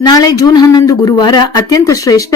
ನಾಳೆ ಜೂನ್ 11 ಗುರುವಾರ ಅತ್ಯಂತ ಶ್ರೇಷ್ಠ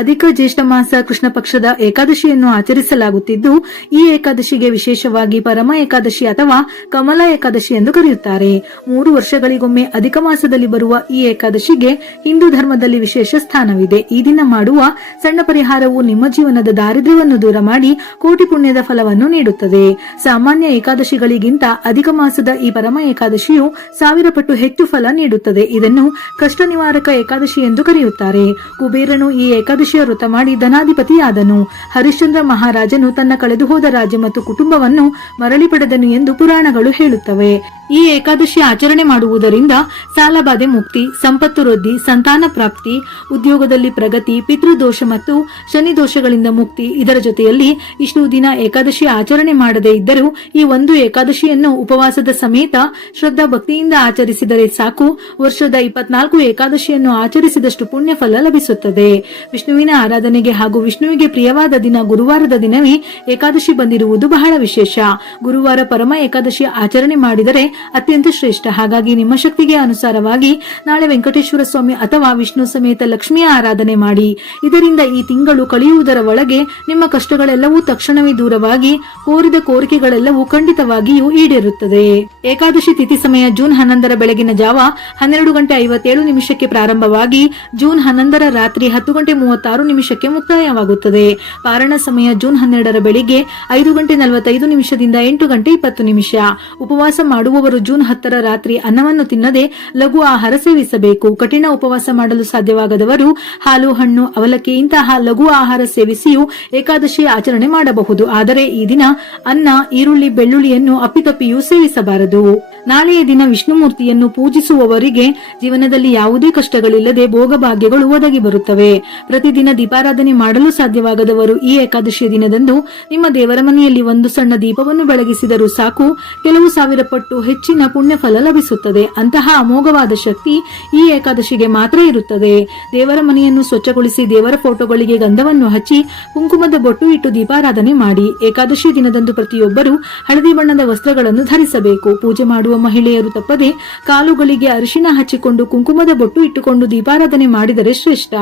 ಅಧಿಕ ಜ್ಯೇಷ್ಠ ಮಾಸ ಕೃಷ್ಣ ಪಕ್ಷದ ಏಕಾದಶಿಯನ್ನು ಆಚರಿಸಲಾಗುತ್ತಿದ್ದು, ಈ ಏಕಾದಶಿಗೆ ವಿಶೇಷವಾಗಿ ಪರಮ ಏಕಾದಶಿ ಅಥವಾ ಕಮಲ ಏಕಾದಶಿ ಎಂದು ಕರೆಯುತ್ತಾರೆ. 3 ವರ್ಷಗಳಿಗೊಮ್ಮೆ ಅಧಿಕ ಮಾಸದಲ್ಲಿ ಬರುವ ಈ ಏಕಾದಶಿಗೆ ಹಿಂದೂ ಧರ್ಮದಲ್ಲಿ ವಿಶೇಷ ಸ್ಥಾನವಿದೆ. ಈ ದಿನ ಮಾಡುವ ಸಣ್ಣ ಪರಿಹಾರವು ನಿಮ್ಮ ಜೀವನದ ದಾರಿದ್ರ್ಯವನ್ನು ದೂರ ಮಾಡಿ ಕೋಟಿ ಪುಣ್ಯದ ಫಲವನ್ನು ನೀಡುತ್ತದೆ. ಸಾಮಾನ್ಯ ಏಕಾದಶಿಗಳಿಗಿಂತ ಅಧಿಕ ಮಾಸದ ಈ ಪರಮ ಏಕಾದಶಿಯು 1000 ಪಟ್ಟು ಹೆಚ್ಚು ಫಲ ನೀಡುತ್ತದೆ. ಇದನ್ನು ಕಷ್ಟ ನಿವಾರಕ ಏಕಾದಶಿ ಎಂದು ಕರೆಯುತ್ತಾರೆ. ಕುಬೇರನು ಈ ಏಕಾದಶಿಯ ವ್ರತ ಮಾಡಿ ಧನಾಧಿಪತಿಯಾದನು. ಹರಿಶ್ಚಂದ್ರ ಮಹಾರಾಜನು ತನ್ನ ಕಳೆದು ಹೋದ ರಾಜ್ಯ ಮತ್ತು ಕುಟುಂಬವನ್ನು ಮರಳಿ ಪಡೆದನು ಎಂದು ಪುರಾಣಗಳು ಹೇಳುತ್ತವೆ. ಈ ಏಕಾದಶಿ ಆಚರಣೆ ಮಾಡುವುದರಿಂದ ಸಾಲಬಾಧೆ ಮುಕ್ತಿ, ಸಂಪತ್ತು ವೃದ್ಧಿ, ಸಂತಾನ ಪ್ರಾಪ್ತಿ, ಉದ್ಯೋಗದಲ್ಲಿ ಪ್ರಗತಿ, ಪಿತೃದೋಷ ಮತ್ತು ಶನಿ ದೋಷಗಳಿಂದ ಮುಕ್ತಿ. ಇದರ ಜೊತೆಯಲ್ಲಿ ಇಷ್ಟು ದಿನ ಏಕಾದಶಿ ಆಚರಣೆ ಮಾಡದೇ ಇದ್ದರೂ ಈ ಒಂದು ಏಕಾದಶಿಯನ್ನು ಉಪವಾಸದ ಸಮೇತ ಶ್ರದ್ಧಾ ಭಕ್ತಿಯಿಂದ ಆಚರಿಸಿದರೆ ಸಾಕು, ವರ್ಷದ 24 ಏಕಾದಶಿಯನ್ನು ಆಚರಿಸಿದಷ್ಟು ಪುಣ್ಯ ಫಲ ಲಭಿಸುತ್ತದೆ. ವಿಷ್ಣುವಿನ ಆರಾಧನೆಗೆ ಹಾಗೂ ವಿಷ್ಣುವಿಗೆ ಪ್ರಿಯವಾದ ದಿನ ಗುರುವಾರದ ದಿನವೇ ಏಕಾದಶಿ ಬಂದಿರುವುದು ಬಹಳ ವಿಶೇಷ. ಗುರುವಾರ ಪರಮ ಏಕಾದಶಿ ಆಚರಣೆ ಮಾಡಿದರೆ ಅತ್ಯಂತ ಶ್ರೇಷ್ಠ. ಹಾಗಾಗಿ ನಿಮ್ಮ ಶಕ್ತಿಗೆ ಅನುಸಾರವಾಗಿ ನಾಳೆ ವೆಂಕಟೇಶ್ವರ ಸ್ವಾಮಿ ಅಥವಾ ವಿಷ್ಣು ಸಮೇತ ಲಕ್ಷ್ಮಿಯ ಆರಾಧನೆ ಮಾಡಿ. ಇದರಿಂದ ಈ ತಿಂಗಳು ಕಳೆಯುವುದರ ಒಳಗೆ ನಿಮ್ಮ ಕಷ್ಟಗಳೆಲ್ಲವೂ ತಕ್ಷಣವೇ ದೂರವಾಗಿ ಕೋರಿದ ಕೋರಿಕೆಗಳೆಲ್ಲವೂ ಖಂಡಿತವಾಗಿಯೂ ಈಡೇರುತ್ತದೆ. ಏಕಾದಶಿ ತಿಥಿ ಸಮಯ ಜೂನ್ 11 ಬೆಳಗಿನ ಜಾವ 12:57 ಪ್ರಾರಂಭವಾಗಿ ಜೂನ್ 11 ರಾತ್ರಿ 10:36 ಮುಕ್ತಾಯವಾಗುತ್ತದೆ. ಪಾರಣ ಸಮಯ ಜೂನ್ 12 ಬೆಳಿಗ್ಗೆ 5:45 8:20. ಉಪವಾಸ ಮಾಡುವವರು ಜೂನ್ 10 ರಾತ್ರಿ ಅನ್ನವನ್ನು ತಿನ್ನದೆ ಲಘು ಆಹಾರ ಸೇವಿಸಬೇಕು. ಕಠಿಣ ಉಪವಾಸ ಮಾಡಲು ಸಾಧ್ಯವಾಗದವರು ಹಾಲು, ಹಣ್ಣು, ಅವಲಕ್ಕಿ ಇಂತಹ ಲಘು ಆಹಾರ ಸೇವಿಸಿಯೂ ಏಕಾದಶಿ ಆಚರಣೆ ಮಾಡಬಹುದು. ಆದರೆ ಈ ದಿನ ಅನ್ನ, ಈರುಳ್ಳಿ, ಬೆಳ್ಳುಳ್ಳಿಯನ್ನು ಅಪ್ಪಿತಪ್ಪಿಯೂ ಸೇವಿಸಬಾರದು. ನಾಳೆಯ ದಿನ ವಿಷ್ಣುಮೂರ್ತಿಯನ್ನು ಪೂಜಿಸುವವರಿಗೆ ಜೀವನದಲ್ಲಿ ಯಾವುದೇ ಕಷ್ಟಗಳಿಲ್ಲದೆ ಭೋಗಭಾಗ್ಯಗಳು ಒದಗಿ ಬರುತ್ತವೆ. ಪ್ರತಿದಿನ ದೀಪಾರಾಧನೆ ಮಾಡಲು ಸಾಧ್ಯವಾಗದವರು ಈ ಏಕಾದಶಿಯ ದಿನದಂದು ನಿಮ್ಮ ದೇವರ ಮನೆಯಲ್ಲಿ ಒಂದು ಸಣ್ಣ ದೀಪವನ್ನು ಬೆಳಗಿಸಿದರೂ ಸಾಕು, ಕೆಲವು 1000 ಪಟ್ಟು ಹೆಚ್ಚಿನ ಪುಣ್ಯ ಫಲ ಲಭಿಸುತ್ತದೆ. ಅಂತಹ ಅಮೋಘವಾದ ಶಕ್ತಿ ಈ ಏಕಾದಶಿಗೆ ಮಾತ್ರ ಇರುತ್ತದೆ. ದೇವರ ಮನೆಯನ್ನು ಸ್ವಚ್ಛಗೊಳಿಸಿ ದೇವರ ಫೋಟೋಗಳಿಗೆ ಗಂಧವನ್ನು ಹಚ್ಚಿ ಕುಂಕುಮದ ಬೊಟ್ಟು ಇಟ್ಟು ದೀಪಾರಾಧನೆ ಮಾಡಿ. ಏಕಾದಶಿ ದಿನದಂದು ಪ್ರತಿಯೊಬ್ಬರು ಹಳದಿ ಬಣ್ಣದ ವಸ್ತ್ರಗಳನ್ನು ಧರಿಸಬೇಕು. ಪೂಜೆ ಮಾಡುವ ಮಹಿಳೆಯರು ತಪ್ಪದೆ ಕಾಲುಗಳಿಗೆ ಅರಿಶಿನ ಹಚ್ಚಿಕೊಂಡು ಕುಂಕುಮದ ಬೊಟ್ಟು ಇಟ್ಟುಕೊಂಡು ದೀಪಾರಾಧನೆ ಮಾಡಿದರೆ ಶ್ರೇಷ್ಠ.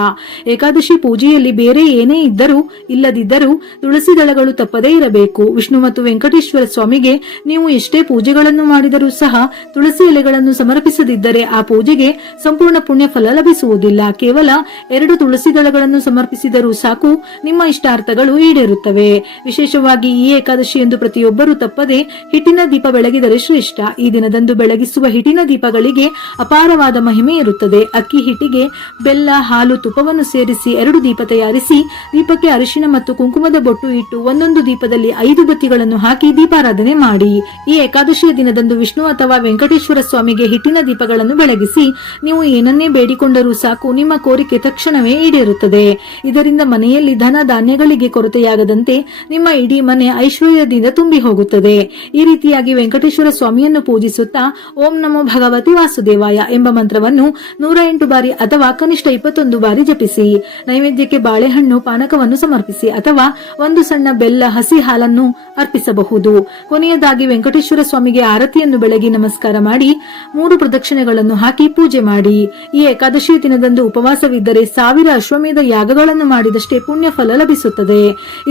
ಏಕಾದಶಿ ಪೂಜೆಯಲ್ಲಿ ಬೇರೆ ಏನೇ ಇದ್ದರೂ ಇಲ್ಲದಿದ್ದರೂ ತುಳಸಿ ದಳಗಳು ತಪ್ಪದೇ ಇರಬೇಕು. ವಿಷ್ಣು ಮತ್ತು ವೆಂಕಟೇಶ್ವರ ಸ್ವಾಮಿಗೆ ನೀವು ಎಷ್ಟೇ ಪೂಜೆಗಳನ್ನು ಮಾಡಿದರೂ ಸಹ ತುಳಸಿ ಎಲೆಗಳನ್ನು ಸಮರ್ಪಿಸದಿದ್ದರೆ ಆ ಪೂಜೆಗೆ ಸಂಪೂರ್ಣ ಪುಣ್ಯ ಫಲ ಲಭಿಸುವುದಿಲ್ಲ. ಕೇವಲ 2 ತುಳಸಿ ದಳಗಳನ್ನು ಸಮರ್ಪಿಸಿದರೂ ಸಾಕು, ನಿಮ್ಮ ಇಷ್ಟಾರ್ಥಗಳು ಈಡೇರುತ್ತವೆ. ವಿಶೇಷವಾಗಿ ಈ ಏಕಾದಶಿ ಎಂದು ಪ್ರತಿಯೊಬ್ಬರೂ ತಪ್ಪದೆ ಹಿಟ್ಟಿನ ದೀಪ ಬೆಳಗಿದರೆ ಶ್ರೇಷ್ಠ. ಈ ದಿನದಂದು ಬೆಳಗಿಸುವ ಹಿಟ್ಟಿನ ದೀಪಗಳಿಗೆ ಅಪಾರವಾದ ಮಹಿಮೆ ಇರುತ್ತದೆ. ಅಕ್ಕಿ ಹಿಟ್ಟಿಗೆ ಬೆಲ್ಲ, ಹಾಲು, ತುಪ್ಪವನ್ನು ಸೇರಿಸಿ 2 ದೀಪ ತಯಾರಿಸಿ ದೀಪಕ್ಕೆ ಅರಿಶಿನ ಮತ್ತು ಕುಂಕುಮದ ಬೊಟ್ಟು ಇಟ್ಟು ಒಂದೊಂದು ದೀಪದಲ್ಲಿ 5 ಬತ್ತಿಗಳನ್ನು ಹಾಕಿ ದೀಪಾರಾಧನೆ ಮಾಡಿ. ಈ ಏಕಾದಶಿಯ ದಿನದಂದು ವಿಷ್ಣು ಅಥವಾ ವೆಂಕಟೇಶ್ವರ ಸ್ವಾಮಿಗೆ ಹಿಟ್ಟಿನ ದೀಪಗಳನ್ನು ಬೆಳಗಿಸಿ ನೀವು ಏನನ್ನೇ ಬೇಡಿಕೊಂಡರೂ ಸಾಕು, ನಿಮ್ಮ ಕೋರಿಕೆ ತಕ್ಷಣವೇ ಈಡೇರುತ್ತದೆ. ಇದರಿಂದ ಮನೆಯಲ್ಲಿ ಧನ ಧಾನ್ಯಗಳಿಗೆ ಕೊರತೆಯಾಗದಂತೆ ನಿಮ್ಮ ಇಡೀ ಮನೆ ಐಶ್ವರ್ಯದಿಂದ ತುಂಬಿ ಹೋಗುತ್ತದೆ. ಈ ರೀತಿಯಾಗಿ ವೆಂಕಟೇಶ್ವರ ಸ್ವಾಮಿಯನ್ನು ಪೂಜಿಸುತ್ತಾ ಓಂ ನಮೋ ಭಗವತಿ ವಾಸುದೇವಾಯ ಎಂಬ ಮಂತ್ರವನ್ನು 108 ಬಾರಿ ಅಥವಾ ಕನಿಷ್ಠ 21 ಬಾರಿ ಜಪಿಸಿ. ನೈವೇದ್ಯಕ್ಕೆ ಬಾಳೆಹಣ್ಣು, ಪಾನಕವನ್ನು ಸಮರ್ಪಿಸಿ ಅಥವಾ ಒಂದು ಸಣ್ಣ ಬೆಲ್ಲ, ಹಸಿ ಹಾಲನ್ನು ಅರ್ಪಿಸಬಹುದು. ಕೊನೆಯದಾಗಿ ವೆಂಕಟೇಶ್ವರ ಸ್ವಾಮಿಗೆ ಆರತಿಯನ್ನು ಬೆಳಗಿ ನಮಸ್ಕಾರ ಮಾಡಿ 3 ಪ್ರದಕ್ಷಿಣೆಗಳನ್ನು ಹಾಕಿ ಪೂಜೆ ಮಾಡಿ. ಈ ಏಕಾದಶಿಯ ದಿನದಂದು ಉಪವಾಸವಿದ್ದರೆ 1000 ಅಶ್ವಮೇಧ ಯಾಗಗಳನ್ನು ಮಾಡಿದಷ್ಟೇ ಪುಣ್ಯ ಫಲ ಲಭಿಸುತ್ತದೆ.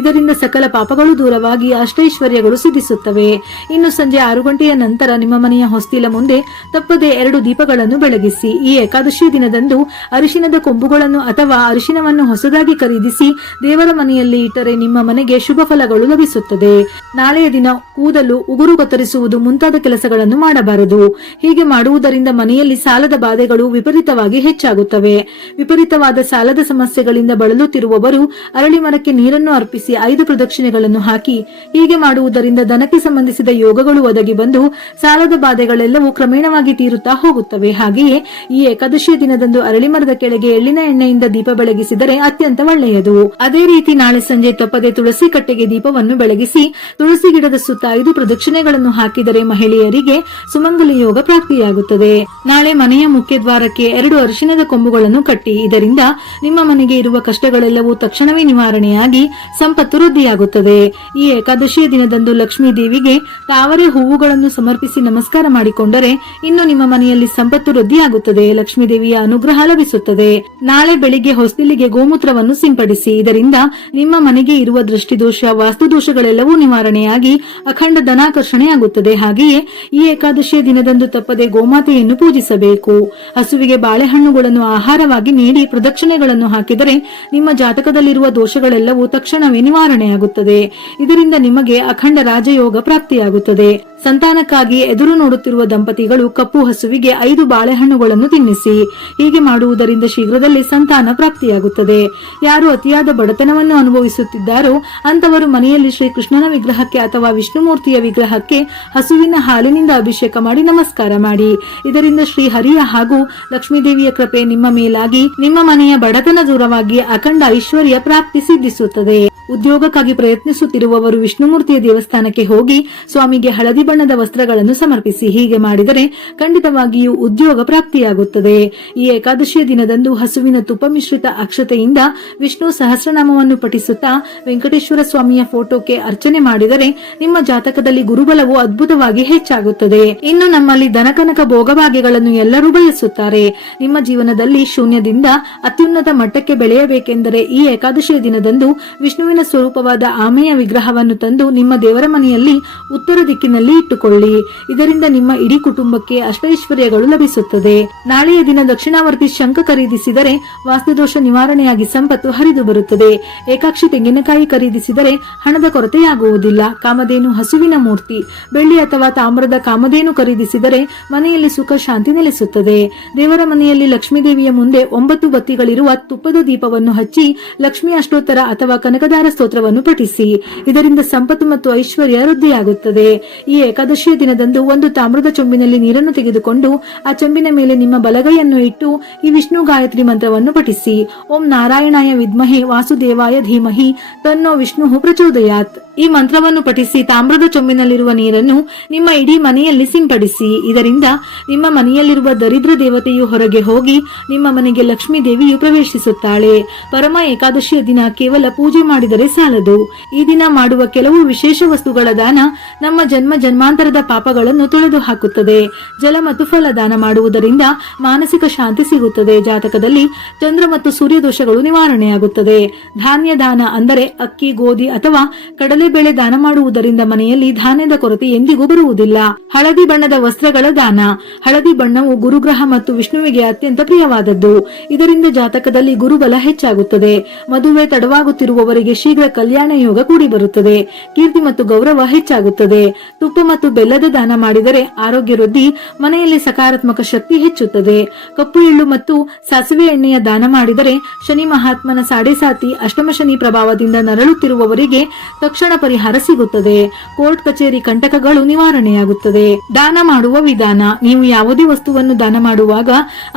ಇದರಿಂದ ಸಕಲ ಪಾಪಗಳು ದೂರವಾಗಿ ಅಷ್ಟೈಶ್ವರ್ಯಗಳು ಸಿದ್ಧಿಸುತ್ತವೆ. ಇನ್ನು ಸಂಜೆ 6 ಗಂಟೆಯ ನಂತರ ನಿಮ್ಮ ಮನೆಯ ಹೊಸ್ತಿಲ ಮುಂದೆ ತಪ್ಪದೆ 2 ದೀಪಗಳನ್ನು ಬೆಳಗಿಸಿ. ಈ ಏಕಾದಶಿಯ ದಿನದಂದು ಅರಿಶಿನದ ಕೊಂಬುಗಳನ್ನು ಅಥವಾ ಅರಿಶಿನವನ್ನು ಹೊಸದಾಗಿ ಖರೀದಿಸಿ ದೇವರ ಮನೆಯಲ್ಲಿ ಇಟ್ಟರೆ ನಿಮ್ಮ ಮನೆಗೆ ಶುಭ ಫಲಗಳು ಲಭಿಸುತ್ತದೆ. ನಾಳೆಯ ದಿನ ಕೂದಲು, ಉಗುರು ಕತ್ತರಿಸುವುದು ಮುಂತಾದ ಕೆಲಸಗಳನ್ನು ಮಾಡಬಾರದು. ಹೀಗೆ ಮಾಡುವುದರಿಂದ ಮನೆಯಲ್ಲಿ ಸಾಲದ ಬಾಧೆಗಳು ವಿಪರೀತವಾಗಿ ಹೆಚ್ಚಾಗುತ್ತವೆ. ವಿಪರೀತವಾದ ಸಾಲದ ಸಮಸ್ಯೆಗಳಿಂದ ಬಳಲುತ್ತಿರುವವರು ಅರಳಿ ಮರಕ್ಕೆ ನೀರನ್ನು ಅರ್ಪಿಸಿ 5 ಪ್ರದಕ್ಷಿಣೆಗಳನ್ನು ಹಾಕಿ. ಹೀಗೆ ಮಾಡುವುದರಿಂದ ಧನಕ್ಕೆ ಸಂಬಂಧಿಸಿದ ಯೋಗಗಳು ಒದಗಿ ಬಂದು ಸಾಲದ ಬಾಧೆಗಳೆಲ್ಲವೂ ಕ್ರಮೇಣವಾಗಿ ತೀರುತ್ತಾ ಹೋಗುತ್ತವೆ. ಹಾಗೆಯೇ ಈ ಏಕಾದಶಿಯ ದಿನದಂದು ಅರಳಿ ಮರದ ಕೆಳಗೆ ಎಳ್ಳಿನ ಎಣ್ಣೆಯಿಂದ ದೀಪ ಬೆಳಗಿಸಿದರೆ ಅತ್ಯಂತ ಒಳ್ಳೆಯದು. ಅದೇ ರೀತಿ ನಾಳೆ ಸಂಜೆ ತಪ್ಪದೆ ತುಳಸಿ ಕಟ್ಟೆಗೆ ದೀಪವನ್ನು ಬೆಳಗಿಸಿ ತುಳಸಿ ಗಿಡದ ಸುತ್ತ 5 ಪ್ರದಕ್ಷಿಣೆಗಳನ್ನು ಹಾಕಿದರೆ ಮಹಿಳೆಯರಿಗೆ ಸುಮಂಗಲ ಯೋಗ ಪ್ರಾಪ್ತಿಯಾಗುತ್ತದೆ. ನಾಳೆ ಮನೆಯ ಮುಖ್ಯ ದ್ವಾರಕ್ಕೆ 2 ಅರಿಶಿನದ ಕೊಂಬುಗಳನ್ನು ಕಟ್ಟಿ. ಇದರಿಂದ ನಿಮ್ಮ ಮನೆಗೆ ಇರುವ ಕಷ್ಟಗಳೆಲ್ಲವೂ ತಕ್ಷಣವೇ ನಿವಾರಣೆಯಾಗಿ ಸಂಪತ್ತು ವೃದ್ಧಿಯಾಗುತ್ತದೆ. ಈ ಏಕಾದಶಿಯ ದಿನದಂದು ಲಕ್ಷ್ಮೀ ದೇವಿಗೆ ತಾವರೆ ಹೂವುಗಳನ್ನು ಸಮರ್ಪಿಸಿ ನಮಸ್ಕಾರ ನಮಸ್ಕಾರ ಮಾಡಿಕೊಂಡರೆ ಇನ್ನು ನಿಮ್ಮ ಮನೆಯಲ್ಲಿ ಸಂಪತ್ತು ವೃದ್ಧಿಯಾಗುತ್ತದೆ, ಲಕ್ಷ್ಮೀದೇವಿಯ ಅನುಗ್ರಹ ಲಭಿಸುತ್ತದೆ. ನಾಳೆ ಬೆಳಿಗ್ಗೆ ಹೊಸ್ತಿಲಿಗೆ ಗೋಮೂತ್ರವನ್ನು ಸಿಂಪಡಿಸಿ. ಇದರಿಂದ ನಿಮ್ಮ ಮನೆಗೆ ಇರುವ ದೃಷ್ಟಿದೋಷ, ವಾಸ್ತುದೋಷಗಳೆಲ್ಲವೂ ನಿವಾರಣೆಯಾಗಿ ಅಖಂಡ ಧನಾಕರ್ಷಣೆಯಾಗುತ್ತದೆ. ಹಾಗೆಯೇ ಈ ಏಕಾದಶಿಯ ದಿನದಂದು ತಪ್ಪದೆ ಗೋಮಾತೆಯನ್ನು ಪೂಜಿಸಬೇಕು. ಹಸುವಿಗೆ ಬಾಳೆಹಣ್ಣುಗಳನ್ನು ಆಹಾರವಾಗಿ ನೀಡಿ ಪ್ರದಕ್ಷಿಣೆಗಳನ್ನು ಹಾಕಿದರೆ ನಿಮ್ಮ ಜಾತಕದಲ್ಲಿರುವ ದೋಷಗಳೆಲ್ಲವೂ ತಕ್ಷಣವೇ ನಿವಾರಣೆಯಾಗುತ್ತದೆ. ಇದರಿಂದ ನಿಮಗೆ ಅಖಂಡ ರಾಜಯೋಗ ಪ್ರಾಪ್ತಿಯಾಗುತ್ತದೆ. ಸಂತಾನಕ್ಕಾಗಿ ಎದುರು ನೋಡುತ್ತಿರುವ ದಂಪತಿಗಳು ಕಪ್ಪು ಹಸುವಿಗೆ 5 ಬಾಳೆಹಣ್ಣುಗಳನ್ನು ತಿನ್ನಿಸಿ. ಹೀಗೆ ಮಾಡುವುದರಿಂದ ಶೀಘ್ರದಲ್ಲೇ ಸಂತಾನ ಪ್ರಾಪ್ತಿಯಾಗುತ್ತದೆ. ಯಾರು ಅತಿಯಾದ ಬಡತನವನ್ನು ಅನುಭವಿಸುತ್ತಿದ್ದಾರೋ ಅಂತವರು ಮನೆಯಲ್ಲಿ ಶ್ರೀಕೃಷ್ಣನ ವಿಗ್ರಹಕ್ಕೆ ಅಥವಾ ವಿಷ್ಣುಮೂರ್ತಿಯ ವಿಗ್ರಹಕ್ಕೆ ಹಸುವಿನ ಹಾಲಿನಿಂದ ಅಭಿಷೇಕ ಮಾಡಿ ನಮಸ್ಕಾರ ಮಾಡಿ. ಇದರಿಂದ ಶ್ರೀ ಹರಿಯ ಹಾಗೂ ಲಕ್ಷ್ಮೀದೇವಿಯ ಕೃಪೆ ನಿಮ್ಮ ಮೇಲಾಗಿ ನಿಮ್ಮ ಮನೆಯ ಬಡತನ ದೂರವಾಗಿ ಅಖಂಡ ಐಶ್ವರ್ಯ ಪ್ರಾಪ್ತಿ ಸಿದ್ಧಿಸುತ್ತದೆ. ಉದ್ಯೋಗಕ್ಕಾಗಿ ಪ್ರಯತ್ನಿಸುತ್ತಿರುವವರು ವಿಷ್ಣುಮೂರ್ತಿಯ ದೇವಸ್ಥಾನಕ್ಕೆ ಹೋಗಿ ಸ್ವಾಮಿಗೆ ಹಳದಿ ಬಣ್ಣದ ವಸ್ತ್ರಗಳನ್ನು ಸಮರ್ಪಿಸಿ. ಹೀಗೆ ಮಾಡಿದರೆ ಖಂಡಿತವಾಗಿಯೂ ಉದ್ಯೋಗ ಪ್ರಾಪ್ತಿಯಾಗುತ್ತದೆ. ಈ ಏಕಾದಶಿಯ ದಿನದಂದು ಹಸುವಿನ ತುಪ್ಪ ಮಿಶ್ರಿತ ಅಕ್ಷತೆಯಿಂದ ವಿಷ್ಣು ಸಹಸ್ರನಾಮವನ್ನು ಪಠಿಸುತ್ತಾ ವೆಂಕಟೇಶ್ವರ ಸ್ವಾಮಿಯ ಫೋಟೋಕ್ಕೆ ಅರ್ಚನೆ ಮಾಡಿದರೆ ನಿಮ್ಮ ಜಾತಕದಲ್ಲಿ ಗುರುಬಲವು ಅದ್ಭುತವಾಗಿ ಹೆಚ್ಚಾಗುತ್ತದೆ. ಇನ್ನು ನಮ್ಮಲ್ಲಿ ಧನಕನಕ ಭೋಗಭಾಗ್ಯಗಳನ್ನು ಎಲ್ಲರೂ ಬಯಸುತ್ತಾರೆ. ನಿಮ್ಮ ಜೀವನದಲ್ಲಿ ಶೂನ್ಯದಿಂದ ಅತ್ಯುನ್ನತ ಮಟ್ಟಕ್ಕೆ ಬೆಳೆಯಬೇಕೆಂದರೆ ಈ ಏಕಾದಶಿಯ ದಿನದಂದು ವಿಷ್ಣುವಿನ ಸ್ವರೂಪವಾದ ಆಮೆಯ ವಿಗ್ರಹವನ್ನು ತಂದು ನಿಮ್ಮ ದೇವರ ಮನೆಯಲ್ಲಿ ಉತ್ತರ ದಿಕ್ಕಿನಲ್ಲಿ ಇಟ್ಟುಕೊಳ್ಳಿ. ಇದರಿಂದ ನಿಮ್ಮ ಇಡೀ ಕುಟುಂಬಕ್ಕೆ ಅಷ್ಟೈಶ್ವರ್ಯಗಳು ಲಭಿಸುತ್ತದೆ. ನಾಳೆಯ ದಿನ ದಕ್ಷಿಣಾವರ್ತಿ ಶಂಖ ಖರೀದಿಸಿದರೆ ವಾಸ್ತುದೋಷ ನಿವಾರಣೆಯಾಗಿ ಸಂಪತ್ತು ಹರಿದು ಬರುತ್ತದೆ. ಏಕಾಕ್ಷಿ ತೆಂಗಿನಕಾಯಿ ಖರೀದಿಸಿದರೆ ಹಣದ ಕೊರತೆಯಾಗುವುದಿಲ್ಲ. ಕಾಮಧೇನು ಹಸುವಿನ ಮೂರ್ತಿ, ಬೆಳ್ಳಿ ಅಥವಾ ತಾಮ್ರದ ಕಾಮಧೇನು ಖರೀದಿಸಿದರೆ ಮನೆಯಲ್ಲಿ ಸುಖ ಶಾಂತಿ ನೆಲೆಸುತ್ತದೆ. ದೇವರ ಮನೆಯಲ್ಲಿ ಲಕ್ಷ್ಮೀದೇವಿಯ ಮುಂದೆ 9 ಬತ್ತಿಗಳಿರುವ ತುಪ್ಪದ ದೀಪವನ್ನು ಹಚ್ಚಿ ಲಕ್ಷ್ಮೀ ಅಷ್ಟೋತ್ತರ ಅಥವಾ ಕನಕದಾರ ಸ್ತೋತ್ರವನ್ನು ಪಠಿಸಿ. ಇದರಿಂದ ಸಂಪತ್ತು ಮತ್ತು ಐಶ್ವರ್ಯ ವೃದ್ಧಿಯಾಗುತ್ತದೆ. ಈ ಏಕಾದಶಿಯ ದಿನದಂದು ಒಂದು ತಾಮ್ರದ ಚೊಂಬಿನಲ್ಲಿ ನೀರನ್ನು ತೆಗೆದುಕೊಂಡು ಆ ಚೊಂಬಿನ ಮೇಲೆ ನಿಮ್ಮ ಬಲಗೈಯನ್ನು ಇಟ್ಟು ಈ ವಿಷ್ಣು ಗಾಯತ್ರಿ ಮಂತ್ರವನ್ನು ಪಠಿಸಿ. ಓಂ ನಾರಾಯಣಾಯ ವಿದ್ಮಹೆ ವಾಸುದೇವಾಯ ಧೀಮಹಿ ತನ್ನೋ ವಿಷ್ಣು ಪ್ರಚೋದಯಾತ್. ಈ ಮಂತ್ರವನ್ನು ಪಠಿಸಿ ತಾಮ್ರದ ಚೊಂಬಿನಲ್ಲಿರುವ ನೀರನ್ನು ನಿಮ್ಮ ಇಡೀ ಮನೆಯಲ್ಲಿ ಸಿಂಪಡಿಸಿ. ಇದರಿಂದ ನಿಮ್ಮ ಮನೆಯಲ್ಲಿರುವ ದರಿದ್ರ ದೇವತೆಯು ಹೊರಗೆ ಹೋಗಿ ನಿಮ್ಮ ಮನೆಗೆ ಲಕ್ಷ್ಮೀ ದೇವಿಯು ಪ್ರವೇಶಿಸುತ್ತಾಳೆ. ಪರಮ ಏಕಾದಶಿಯ ದಿನ ಕೇವಲ ಪೂಜೆ ಮಾಡಿದರೆ ಸಾಲದು. ಈ ದಿನ ಮಾಡುವ ಕೆಲವು ವಿಶೇಷ ವಸ್ತುಗಳ ದಾನ ನಮ್ಮ ಜನ್ಮ ಜನ್ಮಾಂತರದ ಪಾಪಗಳನ್ನು ತೊಳೆದು ಹಾಕುತ್ತದೆ. ಜಲ ಮತ್ತು ಫಲ ದಾನ ಮಾಡುವುದರಿಂದ ಮಾನಸಿಕ ಶಾಂತಿ ಸಿಗುತ್ತದೆ. ಜಾತಕದಲ್ಲಿ ಚಂದ್ರ ಮತ್ತು ಸೂರ್ಯ ದೋಷಗಳು ನಿವಾರಣೆಯಾಗುತ್ತದೆ. ಧಾನ್ಯ ದಾನ ಅಂದರೆ ಅಕ್ಕಿ, ಗೋಧಿ ಅಥವಾ ಕಡಲೆಬೇಳೆ ದಾನ ಮಾಡುವುದರಿಂದ ಮನೆಯಲ್ಲಿ ಧಾನ್ಯದ ಕೊರತೆ ಎಂದಿಗೂ ಬರುವುದಿಲ್ಲ. ಹಳದಿ ಬಣ್ಣದ ವಸ್ತ್ರಗಳ ದಾನ. ಹಳದಿ ಬಣ್ಣವು ಗುರುಗ್ರಹ ಮತ್ತು ವಿಷ್ಣುವಿಗೆ ಅತ್ಯಂತ ಪ್ರಿಯವಾದದ್ದು. ಇದರಿಂದ ಜಾತಕದಲ್ಲಿ ಗುರುಬಲ ಹೆಚ್ಚಾಗುತ್ತದೆ. ಮದುವೆ ತಡವಾಗುತ್ತಿರುವವರಿಗೆ ಶೀಘ್ರ ಕಲ್ಯಾಣ ಯೋಗ ಕೂಡಿ ಬರುತ್ತದೆ. ಕೀರ್ತಿ ಮತ್ತು ಗೌರವ ಹೆಚ್ಚಾಗುತ್ತದೆ. ತುಪ್ಪ ಮತ್ತು ಬೆಲ್ಲದ ದಾನ ಮಾಡಿದರೆ ಆರೋಗ್ಯ ವೃದ್ಧಿ, ಮನೆಯಲ್ಲಿ ಸಕಾರಾತ್ಮಕ ಶಕ್ತಿ ಹೆಚ್ಚುತ್ತದೆ. ಕಪ್ಪು ಎಳ್ಳು ಮತ್ತು ಸಾಸಿವೆ ಎಣ್ಣೆಯ ದಾನ ಮಾಡಿದರೆ ಶನಿ ಮಹಾತ್ಮನ ಸಾಡೆಸಾತಿ ಅಷ್ಟಮ ಶನಿ ಪ್ರಭಾವದಿಂದ ನರಳುತ್ತಿರುವವರಿಗೆ ತಕ್ಷಣ ಪರಿಹಾರ ಸಿಗುತ್ತದೆ. ಕೋರ್ಟ್ ಕಚೇರಿ ಕಂಟಕಗಳು ನಿವಾರಣೆಯಾಗುತ್ತದೆ. ದಾನ ಮಾಡುವ ವಿಧಾನ. ನೀವು ಯಾವುದೇ ವಸ್ತುವನ್ನು ದಾನ ಮಾಡುವಾಗ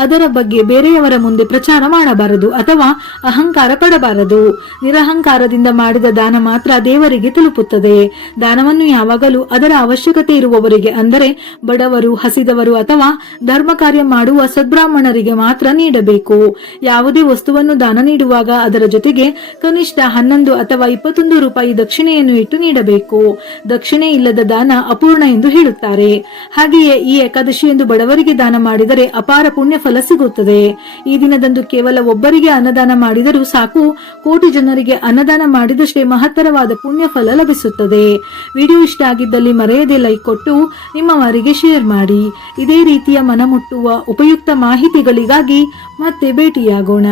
ಅದರ ಬಗ್ಗೆ ಬೇರೆಯವರ ಮುಂದೆ ಪ್ರಚಾರ ಮಾಡಬಾರದು ಅಥವಾ ಅಹಂಕಾರ ಪಡಬಾರದು. ನಿರಹಂಕಾರದಿಂದ ಮಾಡಿದ ದಾನ ಮಾತ್ರ ದೇವರಿಗೆ ತಲುಪುತ್ತದೆ. ದಾನವನ್ನು ಯಾವಾಗಲೂ ಅದರ ಅವಶ್ಯಕತೆ ಇರುವವರಿಗೆ ಅಂದರೆ ಬಡವರು, ಹಸಿದವರು ಅಥವಾ ಧರ್ಮ ಕಾರ್ಯ ಮಾಡುವ ಸದ್ಬ್ರಾಹ್ಮಣರಿಗೆ ಮಾತ್ರ ನೀಡಬೇಕು. ಯಾವುದೇ ವಸ್ತುವನ್ನು ದಾನ ನೀಡುವಾಗ ಅದರ ಜೊತೆಗೆ ಕನಿಷ್ಠ 11 ಅಥವಾ 21 ರೂಪಾಯಿ ದಕ್ಷಿಣೆಯನ್ನು ಇಟ್ಟು ನೀಡಬೇಕು. ದಕ್ಷಿಣೆ ಇಲ್ಲದ ದಾನ ಅಪೂರ್ಣ ಎಂದು ಹೇಳುತ್ತಾರೆ. ಹಾಗೆಯೇ ಈ ಏಕಾದಶಿಯಂದು ಬಡವರಿಗೆ ದಾನ ಮಾಡಿದರೆ ಅಪಾರ ಪುಣ್ಯ ಫಲ ಸಿಗುತ್ತದೆ. ಈ ದಿನದಂದು ಕೇವಲ ಒಬ್ಬರಿಗೆ ಅನ್ನದಾನ ಮಾಡಿದರೂ ಸಾಕು, ಕೋಟಿ ಜನರಿಗೆ ಅನ್ನದಾನ ಮಾಡಿದಷ್ಟೇ ಮಹತ್ತರವಾದ ಪುಣ್ಯ ಫಲ ಲಭಿಸುತ್ತದೆ. ವಿಡಿಯೋ ಇಷ್ಟ ಆಗಿದ್ದಲ್ಲಿ ಮರೆಯದೆ ಲೈಕ್ ಕೊಟ್ಟು ನಿಮ್ಮವರಿಗೆ ಶೇರ್ ಮಾಡಿ. ಇದೇ ರೀತಿಯ ಮನಮುಟ್ಟುವ ಉಪಯುಕ್ತ ಮಾಹಿತಿಗಳಿಗಾಗಿ ಮತ್ತೆ ಭೇಟಿಯಾಗೋಣ.